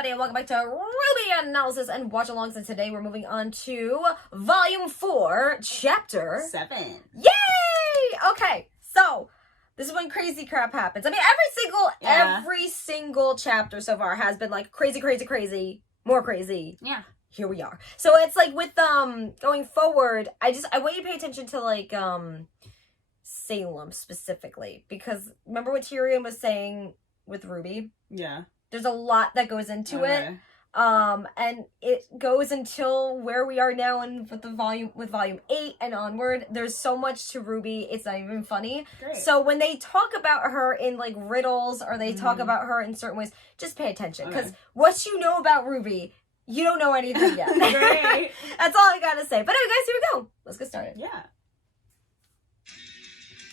everybody, and welcome back to RWBY Analysis and Watch Alongs. And today we're moving on to Volume 4, Chapter 7. Yay! Okay, so this is when crazy crap happens. I mean, every single chapter so far has been like crazy, more crazy. Yeah. Here we are. So it's like with going forward, I want you to pay attention to like Salem specifically, because remember what Tyrion was saying with Ruby? Yeah. There's a lot that goes into it. And it goes until where we are now and with volume 8 and onward. There's so much to Ruby, it's not even funny. Great. So when they talk about her in like riddles or they talk about her in certain ways, just pay attention, because what you know about Ruby, you don't know anything yet. Great. That's all I gotta say. But anyway, guys, here we go. Let's get started. Yeah.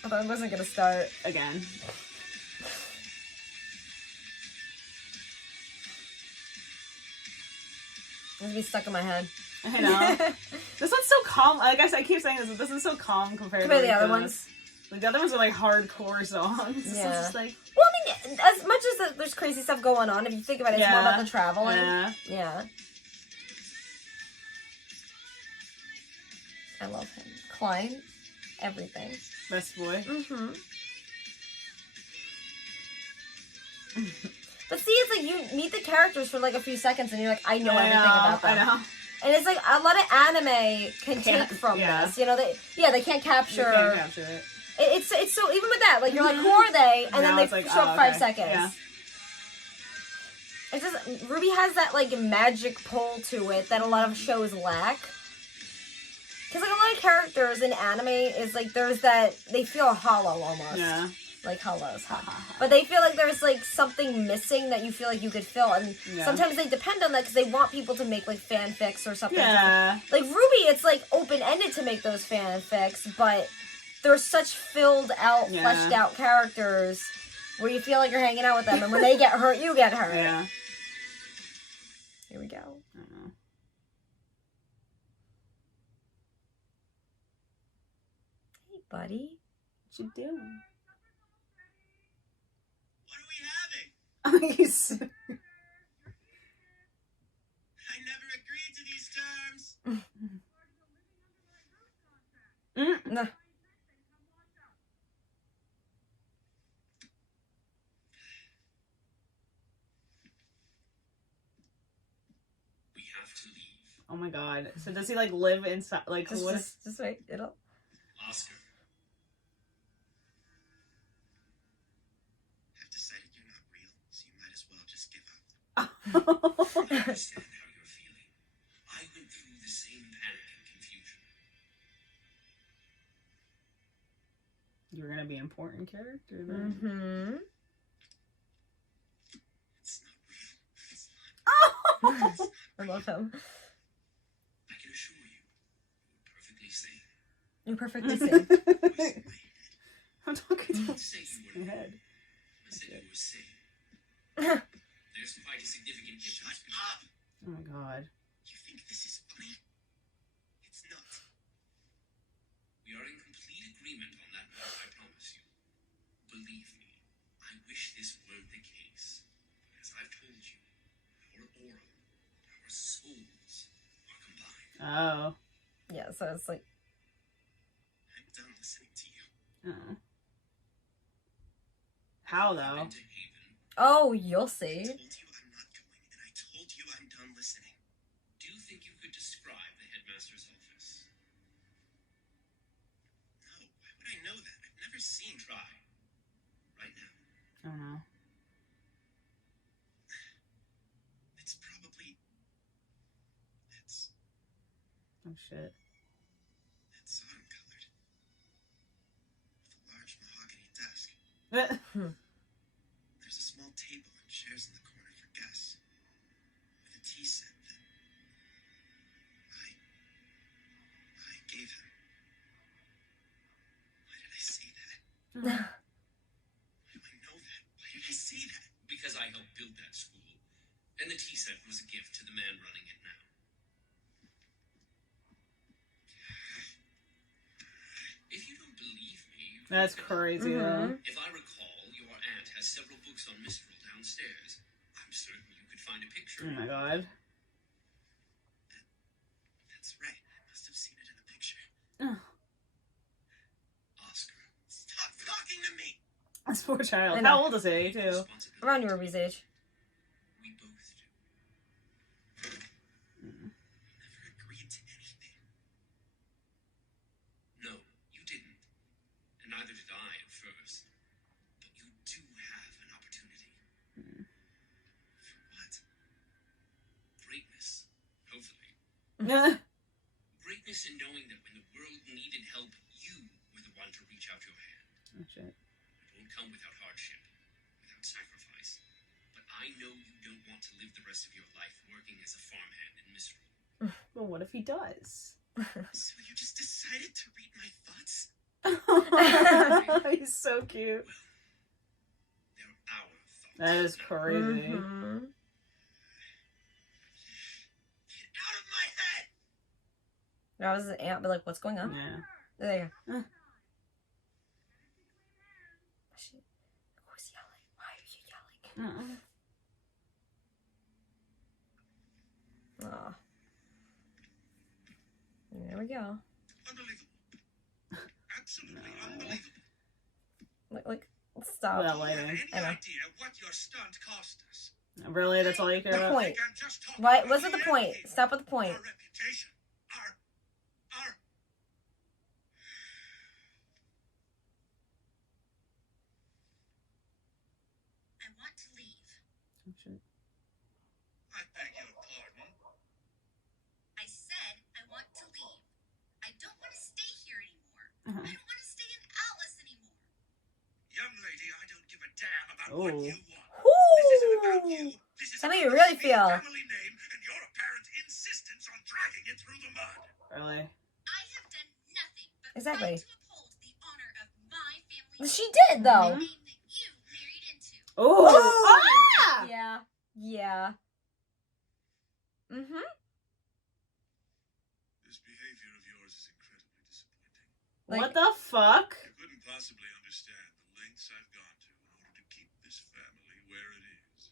I thought I wasn't gonna start again. It's gonna be stuck in my head. I know. This one's so calm. I guess I keep saying this, but this is so calm compared to the other ones. Like, the other ones are like hardcore songs. This one's just like... Well, I mean, as much as there's crazy stuff going on, if you think about it, it's more about the traveling. Yeah. I love him. Klein. Everything. Best boy. Mm-hmm. But see, it's like you meet the characters for like a few seconds and you're like, I know everything about them. I know. And it's like a lot of anime can take from this. You know, they can't capture. They can't capture it. It's so, even with that, like you're like, who are they? And then they like, show up 5 seconds. Yeah. It's just, Ruby has that like magic pull to it that a lot of shows lack. Because like a lot of characters in anime is like there's that, they feel hollow almost. Yeah. Like hollows, but they feel like there's like something missing that you feel like you could fill, and sometimes they depend on that because they want people to make like fanfics or something. Yeah. Like Ruby, it's like open-ended to make those fanfics, but they're such filled out, fleshed out characters where you feel like you're hanging out with them, and when they get hurt, you get hurt. Yeah. Here we go. Hey, buddy. What you doing? He's... I never agreed to these terms. Nah. We have to leave. Oh my god. So does he like live inside? Like, just wait. It'll. Oscar. I've decided you're not real, so you might as well just give up. I understand how you're feeling. I went through the same panic and confusion. You're gonna be an important character then. Mm-hmm. It's not real. It's not. Oh! I love him. I can assure you, you're perfectly sane. You're perfectly safe. Voice in my head. I'm talking to Don't say you your were head. I said you were sane. There's quite a significant difference. Shut up! Oh my god. You think this is funny? It's not. We are in complete agreement on that one, I promise you. Believe me, I wish this weren't the case. But as I've told you, our aura, our souls are combined. Oh. Yeah, so it's like... I'm done listening to you. Oh. How though? Into Haven. Oh, you'll I see. told you I'm not going, and I told you I'm done listening. Do you think you could describe the headmaster's office? No, why would I know that? I've never seen. Try. Right now. I don't know. It's probably... It's Oh shit. autumn colored. With a large mahogany desk. There's a small table and chairs in the corner for guests. With a tea set that I gave him. Why did I say that? Why do I know that? Why did I say that? Because I helped build that school. And the tea set was a gift to the man running it now. If you don't believe me... That's crazy though. If I recall, your aunt has several books on Mistral downstairs. I'm certain you could find a picture. Oh my god. That's right. I must have seen it in the picture. Oh, Oscar, stop talking to me! this poor child. I know. How old is he, too? Responsibility. Around your RWBY's age. We both do. Never agreed to anything. No, you didn't. And neither did I at first. But you do have an opportunity. For what? Greatness. Hopefully. Greatness in knowing that when the world needed help, you were the one to reach out your hand. Oh, shit. It won't come without hardship, without sacrifice. But I know you don't want to live the rest of your life working as a farmhand in misery. Well, what if he does? So you just decided to read my thoughts? He's so cute. They're our thoughts. That is crazy. Mhm. Get out of my head! I was an aunt, be like, what's going on? Yeah. There you go. Uh. Who's yelling? Why are you yelling? Aw. There we go. Unbelievable. Absolutely unbelievable. Like, stop. Well, Do you have later. any I know. idea what your stunt cost us? Really? That's all you care The about? point. Think I'm just talking What? about What's with the point? everything. Stop with the point. Our reputation. Our... I want to leave. Oh, shit. I beg your pardon. I said I want to leave. I don't want to stay here anymore. Uh-huh. I don't want to stay in Atlas anymore. Young lady, I don't give a damn about Oh. what you want. This isn't about you. Whoo! This is Tell me about you really the feel. family name and your apparent insistence on dragging it through the mud. Really? I have done nothing but Exactly. fight to uphold the honor of my family She did, though. name that you married into. Oh! Oh! Ah! Yeah. Yeah. Mm-hmm. This behavior of yours is incredibly disappointing. Like- What the fuck? You couldn't possibly understand the lengths I've gone to in order to keep this family where it is.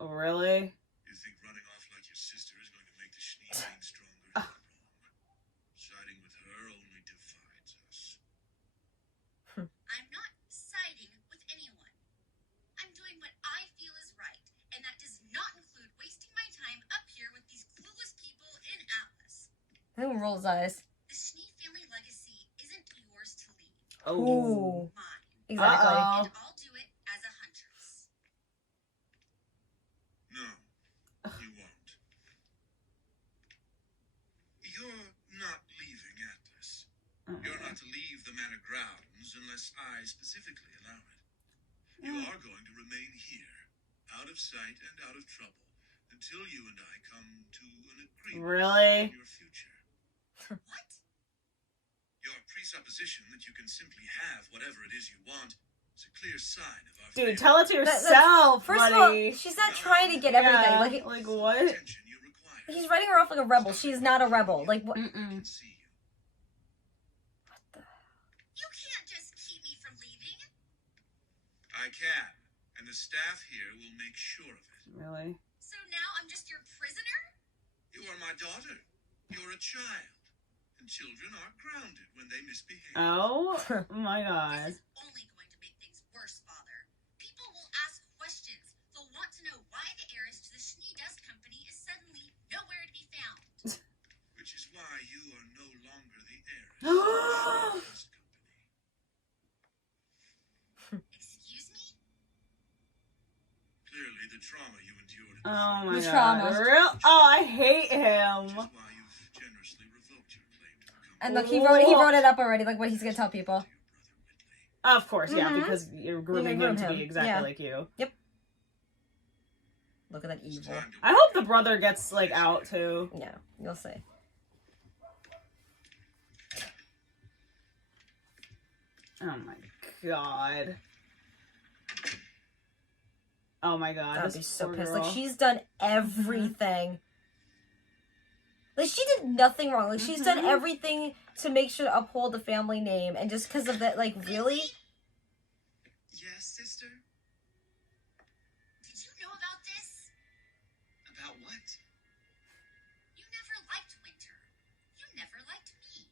Really? You think running off like your sister is going to make the Schnee thing stronger? You're wrong. Siding with her only divides us. I'm not siding with anyone. I'm doing what I feel is right, and that does not include wasting my time up here with these clueless people in Atlas. Who rolls eyes? The Schnee family legacy isn't yours to leave. Ooh. Mine. Exactly. Uh-oh. And I'll do it as a huntress. No, you won't. You're not leaving Atlas. You're not to leave the manor grounds unless I specifically allow it. You are going to remain here, out of sight and out of trouble, until you and I come to an agreement Really? on your future. What? Your presupposition that you can simply have whatever it is you want is a clear sign of our Dude, failure. tell it to That- yourself, First of all, buddy. she's not trying to get everything. Yeah, Like, like what? Attention you require. he's writing her off like a rebel. She's not a rebel. Like, what? I Mm-mm. can see you. You can't just keep me from leaving. I can, and the staff here will make sure of it. Really? So now I'm just your prisoner? You are my daughter. You're a child. And children are grounded when they misbehave. Oh my god. This is only going to make things worse, Father. People will ask questions. They'll want to know why the heiress to the Schnee Dust Company is suddenly nowhere to be found. Which is why you are no longer the heiress of the Dust Company. Excuse me? Clearly, the trauma you endured. Oh my The god. trauma. Oh, I hate Which him. is why you've generously revoked your claim to become And look, he wrote it up already. Like, what he's gonna tell people. to your brother Whitley. Of course, yeah, Mhm. because you're grooming groom him to him. be exactly Yeah. like you. Look at that It's evil. time to I hope the brother gets, like, out, too. Yeah, you'll see. Oh my god. Oh my god. I'd this be so poor pissed. girl. Like, she's done everything. Like, she did nothing wrong. Like, she's done Mhm. everything to make sure to uphold the family name. And just because of that, like, really? Yes, sister? Did you know about this? what? You never liked winter. You never liked me.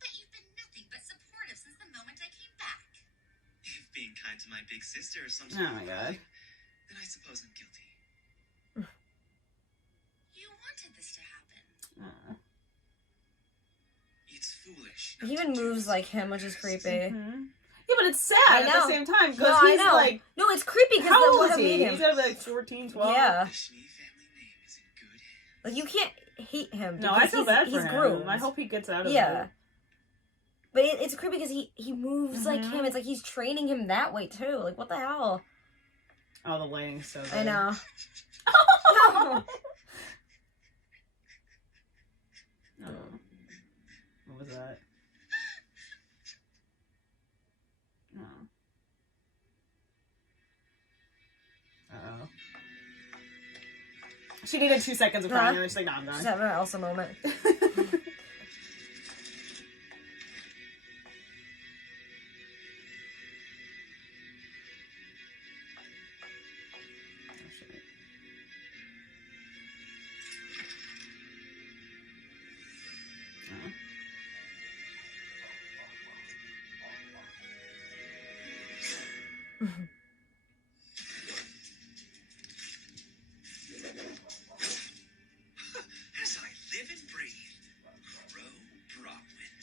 But you've been nothing but supportive since the moment I came back. If being kind to my big sister is some Oh sort of my God. crime, then I suppose I'm guilty. You wanted this to happen. It's foolish. He even moves like him, which is creepy. Yeah, but it's sad I at the know. same time No, because I he's know. like, No, it's creepy because how the old one is of he? him. He's gotta be like 14, 12. Yeah. The Schnee family name is in good hands. Like, you can't hate him. No, I because feel bad for he's him. groomed. I hope he gets out of Yeah. it. But it's creepy because he moves like him. It's like he's training him that way too. Like, what the hell? Oh, the lighting's so good. I know. Oh. What was that? Oh. Uh-oh. She needed 2 seconds of crying, and then she's like, no, I'm Just done. having an Elsa moment. Oh, shit. Oh. As I live and breathe, Crow Brockman.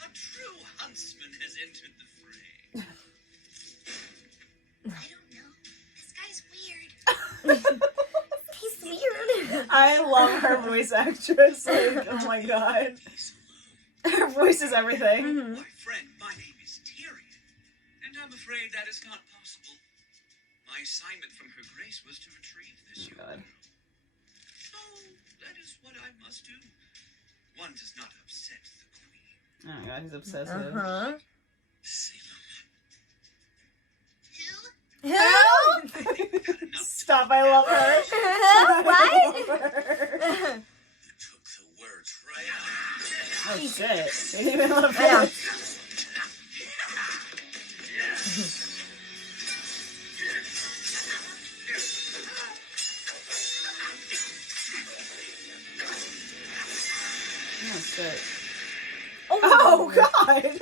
A true huntsman has entered the fray. I don't know. This guy's weird. He's weird. I love her voice actress. Like, oh my god. Her voice is everything. Mhm. My friend, my name is Tyrion, and I'm afraid that is not possible. My assignment from Her Grace was to retrieve this Oh, young God. girl. So that is what I must do. One does not upset the queen. Oh my god, he's obsessive. Uh-huh. Salem, Who? Who? Stop, I love her. What? you took the words right out. Oh shit. They didn't even let him I know. finish. Oh shit. Oh god!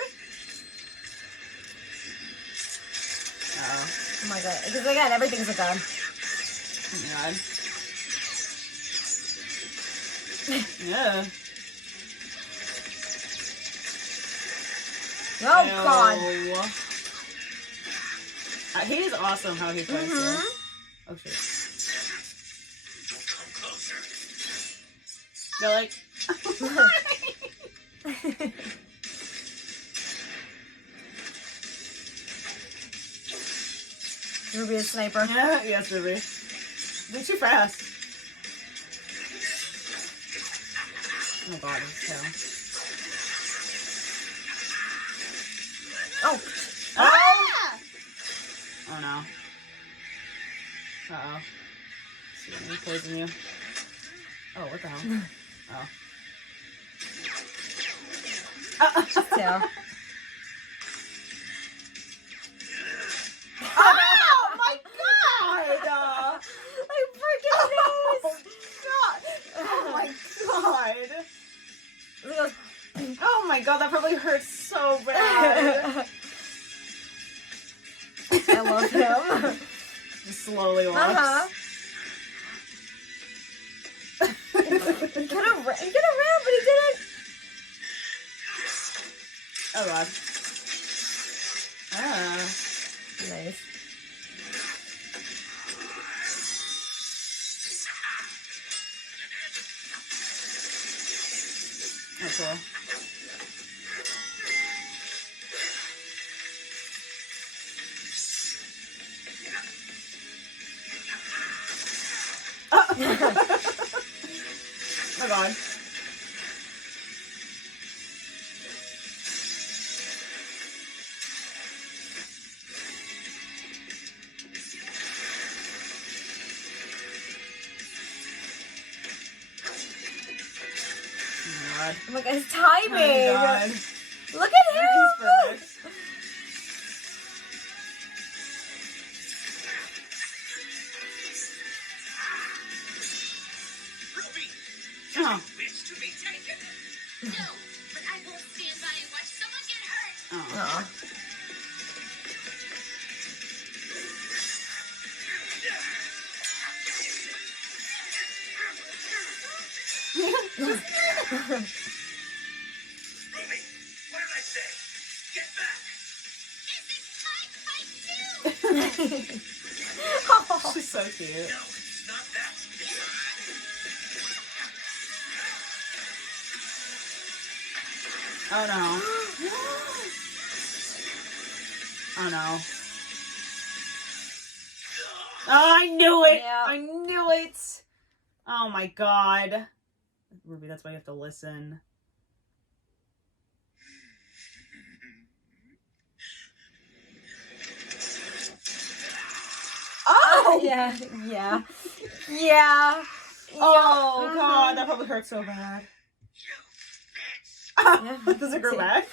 Oh. Oh my god. Because again, everything's a gun. Oh god. Yeah. Oh god. Ew. He is awesome how he plays Mhm. this. Oh shit. Don't come closer. They're like, Ruby is sniper. yeah, yes, Ruby. They're too fast. Oh my god, this tail. Oh. Ah! Oh no. Uh-oh. See, let me poison you. Oh, what the hell? Oh. Yeah. Oh my god! I freaking Oh, knows. god! Oh my god! He goes, Oh my god, that probably hurts so bad. I love him. Just slowly walks. Uh-huh. He could have ran, but he didn't. Oh god. Ah. Nice. Oh, cool. Oh god. Oh god. Oh my god, his Oh timing. god. Look at He's him. perfect. Oh. Wish to be taken? No, but I won't stand by and watch someone get hurt. Oh. Aw. Ruby, what did I say? Get back! This is my fight too. Oh. She's so cute. No, it's not that. Oh no. Oh no. Oh, I knew it! Yeah. I knew it! Oh my god. Ruby, that's why you have to listen. Oh! Yeah, yeah, yeah. Oh yeah. god, that probably hurts so bad. Yeah. Does it grow back?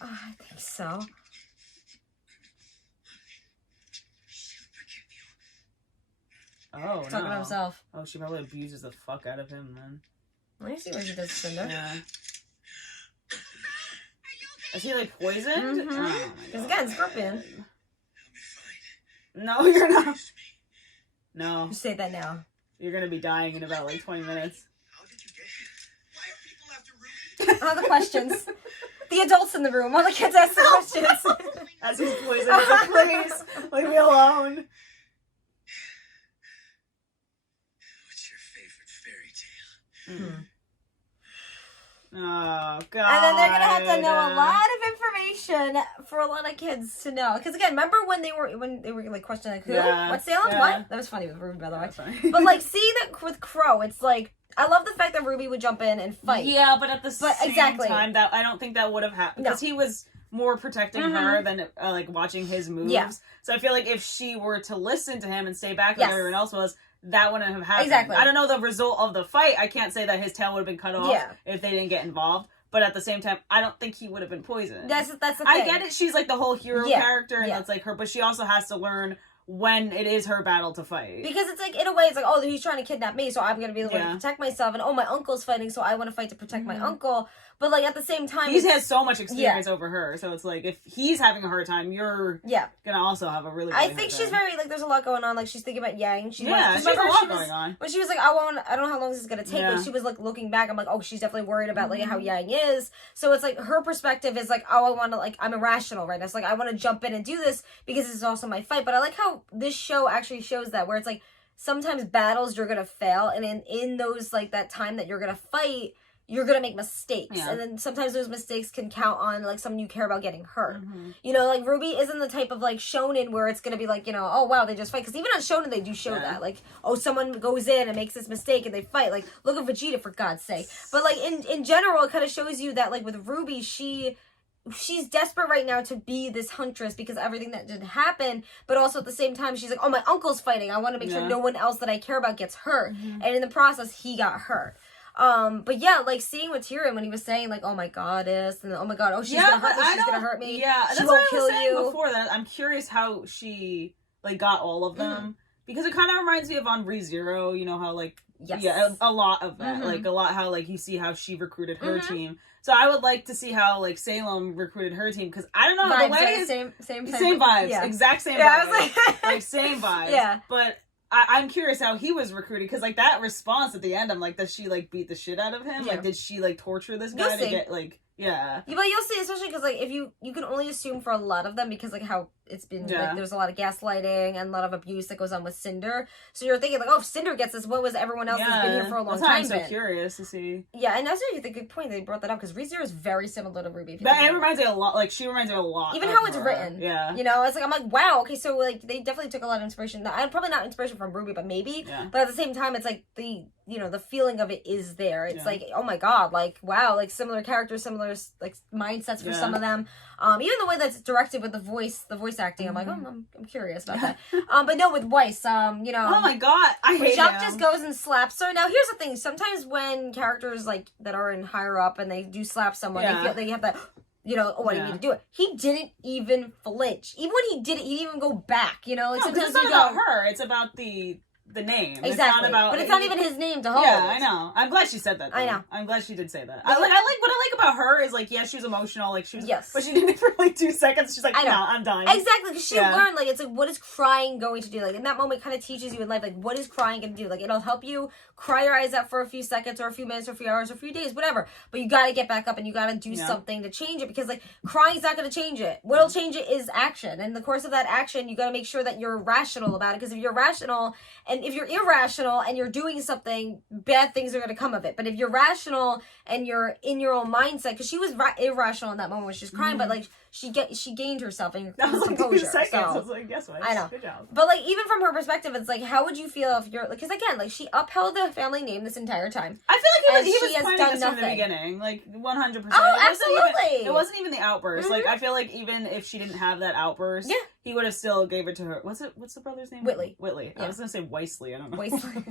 I think so. Oh He's talking no. to himself. Oh, she probably abuses the fuck out of him then. Let me see what he does to Cinder. Yeah. Is he like poisoned? Mhm. Oh, my Because God. again, Scorpion. Help me fight. No, you're not. Excuse me. No, You say that now. you're gonna be dying in about like 20 minutes. How did you get here? Why are people after Ruby? All the questions. The adults in the room. All the kids ask the questions. As he's poisoned, like, please, leave me alone. What's your favorite fairy tale? Oh god. And then they're gonna have to know a lot of information for a lot of kids to know. Because again, remember when they were like questioning like who? Yeah, What Salem? yeah. What? That was funny with Ruby, by the way. That's fine. But like seeing that with Crow, it's like I love the fact that Ruby would jump in and fight. Yeah, but at the same exactly. time, that I don't think that would have happened No. because he was more protecting her than like watching his moves. Yeah. So I feel like if she were to listen to him and stay back Yes. like everyone else was, that wouldn't have happened. Exactly. I don't know the result of the fight. I can't say that his tail would have been cut off Yeah. if they didn't get involved. But at the same time, I don't think he would have been poisoned. That's the thing. I get it. She's like the whole hero Yeah, character, and yeah. that's like her. But she also has to learn when it is her battle to fight. Because it's like, in a way, it's like, oh, he's trying to kidnap me, so I'm going to be the one to Yeah. protect myself. And, oh, my uncle's fighting, so I want to fight to protect my uncle. But, like, at the same time... he it's- has so much experience over her, so it's like, if he's having a hard time, you're Yeah. gonna also have a really, I really think hard she's time. very, like, there's a lot going on. Like, she's thinking about Yang. She Yeah, wants, she has a remember lot she was- going on. When she was like, I don't know how long this is going to take. Yeah. Like, she was, like, looking back. I'm like, oh, she's definitely worried about, like, how Yang is. So it's like, her perspective is like, oh, I want to, like, I'm irrational right now. It's like, I want to jump in and do this because this is also my fight. But I like how this show actually shows that, where it's like, sometimes battles you're going to fail. And in those, like, that time that you're going to fight, you're gonna make mistakes, Yeah. and then sometimes those mistakes can count on like someone you care about getting hurt. Mm-hmm. You know, like Ruby isn't the type of like shonen where it's gonna be like, you know, oh wow, they just fight. Because even on shonen they do show Yeah. that, like, oh, someone goes in and makes this mistake and they fight. Like, look at Vegeta, for God's sake. But like in general, it kind of shows you that like with Ruby, she's desperate right now to be this huntress because everything that did happen, but also at the same time she's like, oh, my uncle's fighting, I want to make sure Yeah. no one else that I care about gets hurt. And in the process he got hurt. But yeah, like seeing with Tyrion when he was saying like, oh my goddess, and oh my god, oh, she's gonna hurt me, she's gonna hurt me, Yeah, she that's won't what I kill was saying you. before. That I'm curious how she like got all of them because it kind of reminds me of on ReZero. You know how like Yes. yeah, a lot of that, Mhm. like a lot how like you see how she recruited her team. So I would like to see how like Salem recruited her team because I don't know Vibes, the way right? is same vibes, yeah. exact same Yeah, I vibes, was like- like same vibes. Yeah. But I'm curious how he was recruited because like that response at the end, I'm like, does she like beat the shit out of him? Yeah. Like, did she like torture this You'll guy see. to get like yeah? Yeah, but you'll see, especially because like if you can only assume for a lot of them because like how it's been Yeah. like there's a lot of gaslighting and a lot of abuse that goes on with Cinder. So you're thinking like, oh, if Cinder gets this, what was everyone else that's been here for a long that's why time? I'm so been? curious to see. Yeah, and that's actually a good point they brought that up because ReZero is very similar to RWBY. if you That think it about it. reminds me a lot. Like she reminds me a lot. Even of how it's her. written. Yeah. You know, it's like I'm like, wow, okay, so like they definitely took a lot of inspiration. I'm probably not inspiration from RWBY, but maybe. Yeah. But at the same time, it's like the the feeling of it is there. It's Yeah. like, oh my god, like wow, like similar characters, similar like mindsets for Yeah. some of them. Even the way that's directed with the voice acting, I'm like, oh, I'm curious about that. But no, with Weiss, Oh my god, I hate Jacques him. just goes and slaps her. Now, here's the thing: sometimes when characters like that are in higher up and they do slap someone, Yeah. they feel they have that. Oh, I Yeah. need to do it. He didn't even flinch. Even when he did it, he didn't even go back. Like No, 'cause sometimes it's not you about go, her. It's about the the name. Exactly. It's not about, but it's not even his name to hold. Yeah, I know. I'm glad she said that, though. I know. I'm glad she did say that. What I like about her is, like, yeah, she was emotional, like, she was... Yes. But she did it for, like, 2 seconds. She's like, no, I'm done. Exactly, because she learned, like, it's like, what is crying going to do? Like, in that moment, kind of teaches you in life, like, what is crying going to do? Like, it'll help you cry your eyes out for a few seconds, or a few minutes, or a few hours, or a few days, whatever. But you gotta get back up, and you gotta do something to change it, because, like, crying's not gonna change it. What'll change it is action. And in the course of that action, you gotta make sure that you're rational about it, because if you're rational, and if you're irrational, and you're doing something, bad things are gonna come of it. But if you're rational, and you're in your own mindset, because she was irrational in that moment when she was crying, but, like, she gained herself and that was like composure. 2 seconds. So, I was like, yes, I know. Good job. But, like, even from her perspective, it's like, how would you feel if you're, like, because again, like, she upheld the family name this entire time. I feel like he she was has planning done this from the nothing. beginning, like 100%. Oh, absolutely. It wasn't even the outburst. Like, I feel like even if she didn't have that outburst, he would have still gave it to her. What's the brother's name? Whitley. Yeah. I was gonna say Wesley. I don't know. Wesley.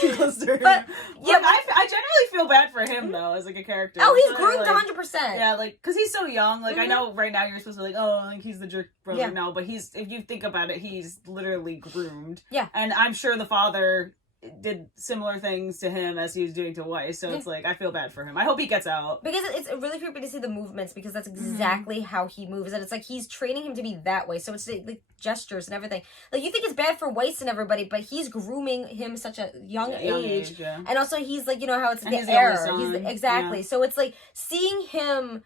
Too close to her. But yeah, like, I generally feel bad for him though, as like a character. Oh, he's But, groomed like, 100%. Yeah, like, because he's so young. Like, I know right now you're supposed to be like, oh, like he's the jerk brother. Yeah. No, but if you think about it, he's literally groomed. Yeah. And I'm sure the father did similar things to him as he was doing to Weiss, so it's like, I feel bad for him. I hope he gets out. Because it's really creepy to see the movements, because that's exactly how he moves, and it's like he's training him to be that way, so it's like gestures and everything. Like, you think it's bad for Weiss and everybody, but he's grooming him such a young age. And also he's like, you know how it's the heir. Exactly. So it's like seeing him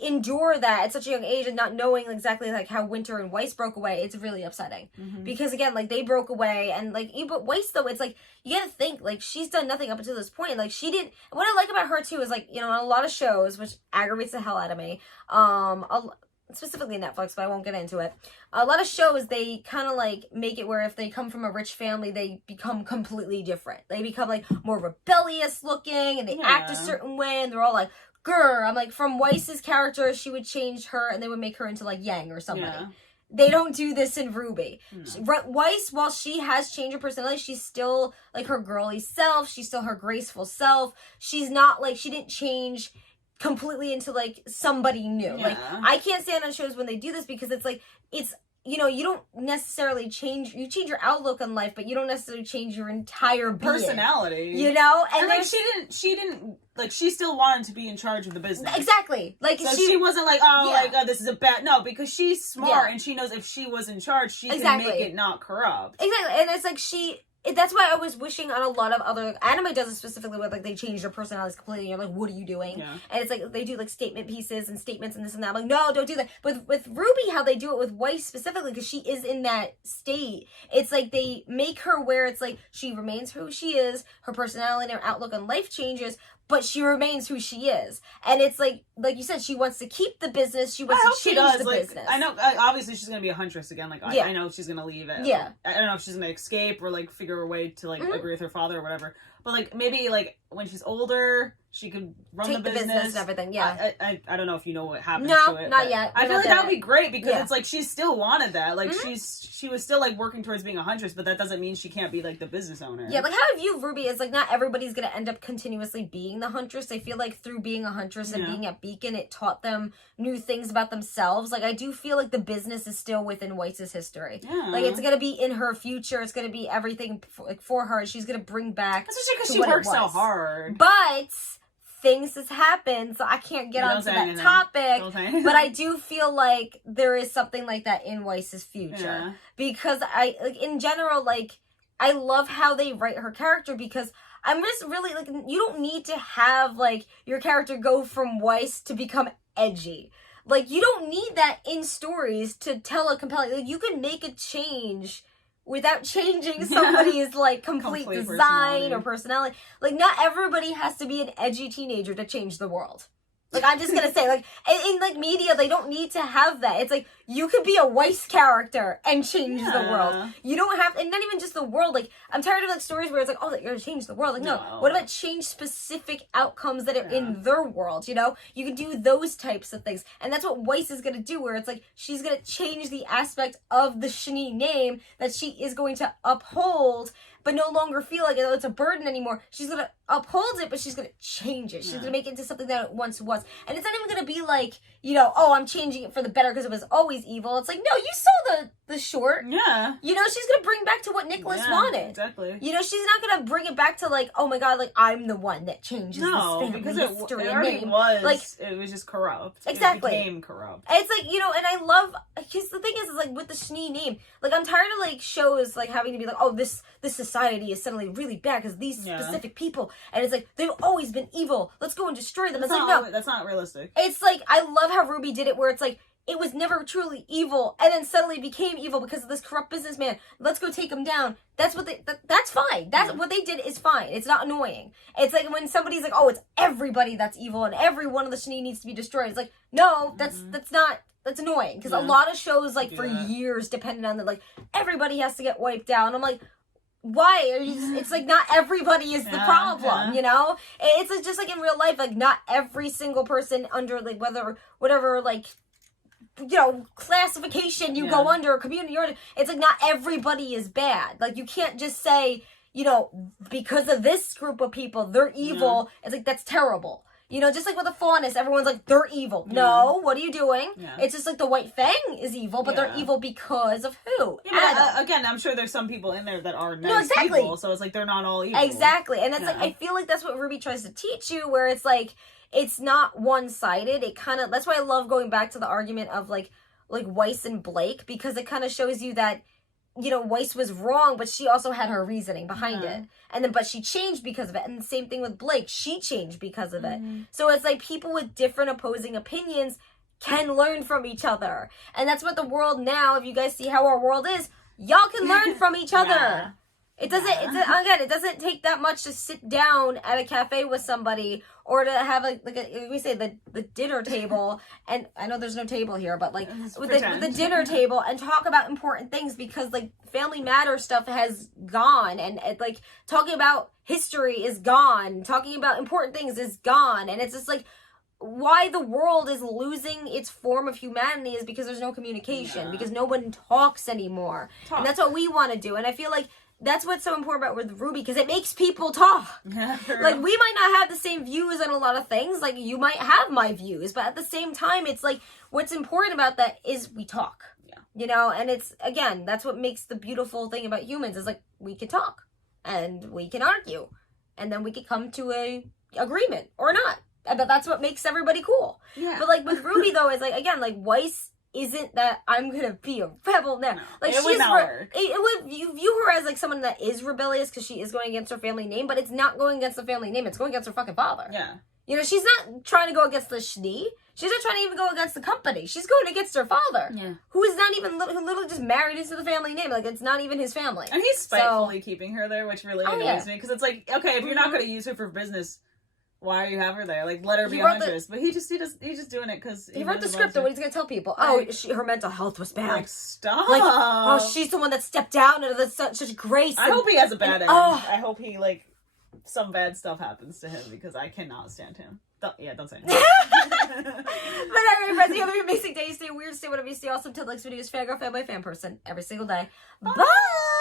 endure that at such a young age and not knowing exactly like how Winter and Weiss broke away, it's really upsetting. Because again, like, they broke away, and like, but Weiss though, it's like, you gotta think, like, she's done nothing up until this point. Like, she didn't, what I like about her too is, like, you know, on a lot of shows, which aggravates the hell out of me, specifically Netflix, but I won't get into it. A lot of shows, they kind of like make it where if they come from a rich family, they become completely different. They become like more rebellious looking, and they act a certain way, and they're all like, grr. I'm like, from Weiss's character, she would change her and they would make her into like Yang or somebody. Yeah. They don't do this in RWBY. No. Weiss, while she has changed her personality, she's still like her girly self. She's still her graceful self. She's not like, she didn't change completely into like somebody new. Yeah. Like, I can't stand on shows when they do this, because it's like, it's, you know, you don't necessarily change, you change your outlook on life, but you don't necessarily change your entire personality. You know? And like, she didn't, like, she still wanted to be in charge of the business. Exactly. Like, so she wasn't like, this is a bad, no, because she's smart and she knows if she was in charge, she can make it not corrupt. Exactly. And it's like, that's why I was wishing on a lot of other, like, anime does it specifically with, like, they change their personalities completely, and you're like, what are you doing? Yeah. And it's like, they do, like, statement pieces and statements and this and that. I'm like, no, don't do that. But with RWBY, how they do it with Weiss specifically, because she is in that state, it's like, they make her where it's like, she remains who she is, her personality and her outlook on life changes, but she remains who she is. And it's like you said, she wants to keep the business, she wants to change the business. I know, obviously she's going to be a huntress again, like, I know she's going to leave it. Yeah. I don't know if she's going to escape or, like, figure a way to, like, agree with her father or whatever. But, like, maybe, like, when she's older, she could run the business and everything, yeah. I don't know if you know what happens to it. Not yet. I feel like that would be great, because it's like, she still wanted that. Like, she was still, like, working towards being a huntress, but that doesn't mean she can't be, like, the business owner. Yeah, like, how I view RWBY is, like, not everybody's gonna end up continuously being the huntress. I feel like through being a huntress and being at Beacon, it taught them new things about themselves. Like, I do feel like the business is still within Weiss's history. Yeah. Like, it's gonna be in her future. It's gonna be everything for her. She's gonna bring back. Especially because she works so hard. But things has happened, so I can't get onto that topic. But I do feel like there is something like that in Weiss's future, because I, like, in general, like, I love how they write her character, because I'm just really, like, you don't need to have, like, your character go from Weiss to become edgy. Like, you don't need that in stories to tell a compelling, like, you can make a change without changing somebody's, like, complete design or personality. Like, not everybody has to be an edgy teenager to change the world. Like, I'm just gonna say, like, in like, media, they don't need to have that. It's like, you could be a Weiss character and change the world. You don't have, and not even just the world. Like, I'm tired of, like, stories where it's like, oh, you're gonna change the world. Like, no. What about change specific outcomes that are in their world, you know? You can do those types of things. And that's what Weiss is gonna do, where it's like, she's gonna change the aspect of the Shani name that she is going to uphold, but no longer feel like it's a burden anymore. She's gonna uphold it, but she's gonna change it. She's gonna make it into something that it once was. And it's not even gonna be like, you know, oh, I'm changing it for the better because it was always evil. It's like, no, you saw the short. Yeah. You know, she's gonna bring back to what Nicholas wanted. Exactly. You know, she's not gonna bring it back to like, oh my god, like I'm the one that changes this family because history it and already name. was. Like, it was just corrupt. Exactly. It became corrupt. It's like, you know, and I love, because the thing is like with the Schnee name, like I'm tired of like shows like having to be like, oh, this society is suddenly really bad because these specific people, and it's like they've always been evil. Let's go and destroy them. It's like, no, that's not realistic. It's like I love how RWBY did it, where it's like it was never truly evil, and then suddenly became evil because of this corrupt businessman. Let's go take him down. That's what that's fine. That's what they did is fine. It's not annoying. It's like when somebody's like, oh, it's everybody that's evil and every one of the Schnee needs to be destroyed. It's like, no, that's not. That's annoying because a lot of shows like for years depended on that, like everybody has to get wiped out. And I'm like, why are you it's like not everybody is the problem, you know? It's just like in real life, like not every single person under like whatever like, you know, classification you go under, community you're under, it's like not everybody is bad. Like you can't just say, you know, because of this group of people they're evil. It's like that's terrible. You know, just like with the faunus, everyone's like, they're evil. No, what are you doing? It's just like the White Fang is evil, but they're evil because of who? Yeah, again, I'm sure there's some people in there that are nice people, so it's like they're not all evil. Exactly. And it's like, I feel like that's what RWBY tries to teach you, where it's like, it's not one-sided. It kind of, that's why I love going back to the argument of like Weiss and Blake, because it kind of shows you that, you know, Weiss was wrong, but she also had her reasoning behind it. And then, but she changed because of it. And the same thing with Blake. She changed because of it. So it's like people with different opposing opinions can learn from each other. And that's what the world now, if you guys see how our world is, y'all can learn from each other. It doesn't, again, it doesn't take that much to sit down at a cafe with somebody or to have the dinner table. And I know there's no table here, but like with the dinner table and talk about important things, because like Family Matter stuff has gone, and like talking about history is gone. Talking about important things is gone. And it's just like, why the world is losing its form of humanity is because there's no communication, because no one talks anymore. And that's what we want to do. And I feel like that's what's so important about with RWBY, because it makes people talk. Like, we might not have the same views on a lot of things. Like, you might have my views, but at the same time, it's like, what's important about that is we talk. You know, and it's, again, that's what makes the beautiful thing about humans, is like, we can talk, and we can argue, and then we can come to a agreement, or not. But that's what makes everybody cool. But like, with RWBY, though, it's like, again, like, Weiss isn't that I'm gonna be a rebel now. Like, it would not work. It would, you view her as like someone that is rebellious because she is going against her family name, but it's not going against the family name, it's going against her fucking father. You know, she's not trying to go against the Schnee. She's not trying to even go against the company. She's going against her father, who is not even, who literally just married into the family name. Like, it's not even his family. And he's spitefully keeping her there, which really annoys me, because it's like, okay, if you're not going to use her for business, why are you have her there? Like, let her be a huntress. But he's just doing it because he wrote the script of what he's gonna tell people. Oh, her mental health was bad. Like, stop. Like, oh, she's the one that stepped down into such grace. I hope he has a bad end. I hope he, like, some bad stuff happens to him, because I cannot stand him. Don't say anything. But anyway, friends, you have an amazing day. Stay weird, stay whatever you stay awesome. Till the next video is Fangirl, Fanboy, Fan Person every single day. Bye!